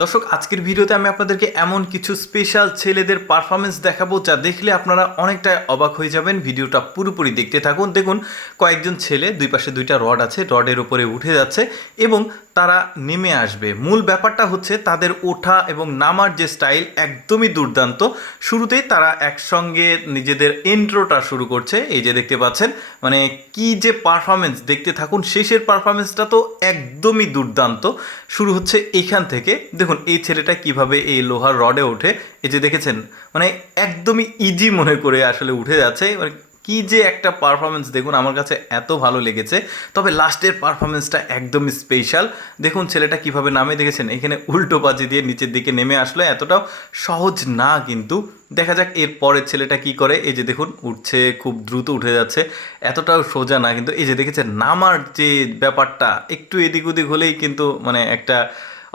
দর্শক আজকের ভিডিওতে আমি আপনাদেরকে এমন কিছু স্পেশাল ছেলেদের পারফরমেন্স দেখাবো যা দেখলে আপনারা অনেকটা অবাক হয়ে যাবেন। ভিডিওটা পুরোপুরি দেখতে থাকুন। দেখুন কয়েকজন ছেলে দুই পাশে দুইটা রড আছে, রডের উপরে উঠে যাচ্ছে এবং তারা নেমে আসবে। মূল ব্যাপারটা হচ্ছে তাদের ওঠা এবং নামার যে স্টাইল একদমই দুর্দান্ত। শুরুতেই তারা একসঙ্গে নিজেদের ইন্ট্রোটা শুরু করছে, এই যে দেখতে পাচ্ছেন। মানে কি যে পারফরমেন্স, দেখতে থাকুন। শেষের পারফরমেন্সটা তো একদমই দুর্দান্ত। শুরু হচ্ছে এইখান থেকে। দেখুন এই ছেলেটা কিভাবে এই লোহার রডে ওঠে, এই যে দেখেছেন, মানে একদমই ইজি মনে করে আসলে উঠে যাচ্ছে। মানে কি যে একটা পারফরমেন্স, দেখুন আমার কাছে এত ভালো লেগেছে। তবে লাস্টের পারফরমেন্সটা একদমই স্পেশাল। দেখুন ছেলেটা কিভাবে নামে, দেখেছেন এখানে উল্টো পাজি দিয়ে নিচের দিকে নেমে আসলো। এতটাও সহজ না কিন্তু। দেখা যাক এর পরের ছেলেটা কি করে। এই যে দেখুন উঠছে, খুব দ্রুত উঠে যাচ্ছে। এতটাও সোজা না কিন্তু। এই যে দেখেছেন নামার যে ব্যাপারটা, একটু এদিক ওদিক হলেই কিন্তু মানে একটা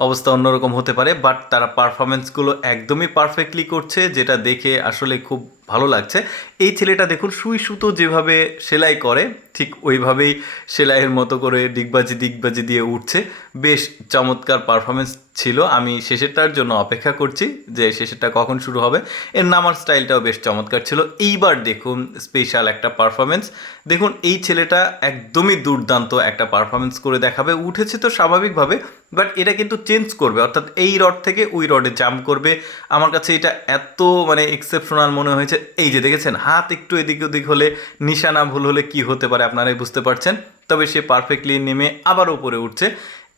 অবস্থা অন্যরকম হতে পারে। বাট তারা পারফরমেন্সগুলো একদমই পারফেক্টলি করছে, যেটা দেখে আসলে খুব ভালো লাগছে। এই ছেলেটা দেখুন সুই সুতো যেভাবে সেলাই করে ঠিক ওইভাবেই সেলাইয়ের মতো করে ডিগবাজি ডিগবাজি দিয়ে উঠছে। বেশ চমৎকার পারফরমেন্স ছিল। আমি শেষেরটার জন্য অপেক্ষা করছি যে শেষেরটা কখন শুরু হবে। এর নামার স্টাইলটাও বেশ চমৎকার ছিল। এইবার দেখুন স্পেশাল একটা পারফরমেন্স। দেখুন এই ছেলেটা একদমই দুর্দান্ত একটা পারফরমেন্স করে দেখাবে। উঠেছে তো স্বাভাবিকভাবে, বাট এটা কিন্তু চেঞ্জ করবে, অর্থাৎ এই রড থেকে ওই রডে জাম্প করবে। আমার কাছে এটা এত মানে এক্সেপশনাল মনে হয়েছে। এই যে দেখেছেন হাত একটু এদিক ওদিক হলে, নিশানা ভুল হলে কি হতে পারে আপনারাই বুঝতে পারছেন। তবে সে পারফেক্টলি নেমে আবার উপরে উঠছে।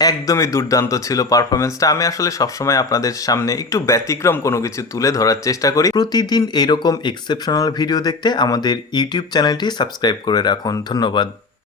একদমই দুর্দান্ত ছিল পারফরমেন্সটা। আমি আসলে সবসময় আপনাদের সামনে একটু ব্যতিক্রম কোনো কিছু তুলে ধরার চেষ্টা করি। প্রতিদিন এইরকম এক্সেপশনাল ভিডিও দেখতে আমাদের ইউটিউব চ্যানেলটি সাবস্ক্রাইব করে রাখুন। ধন্যবাদ।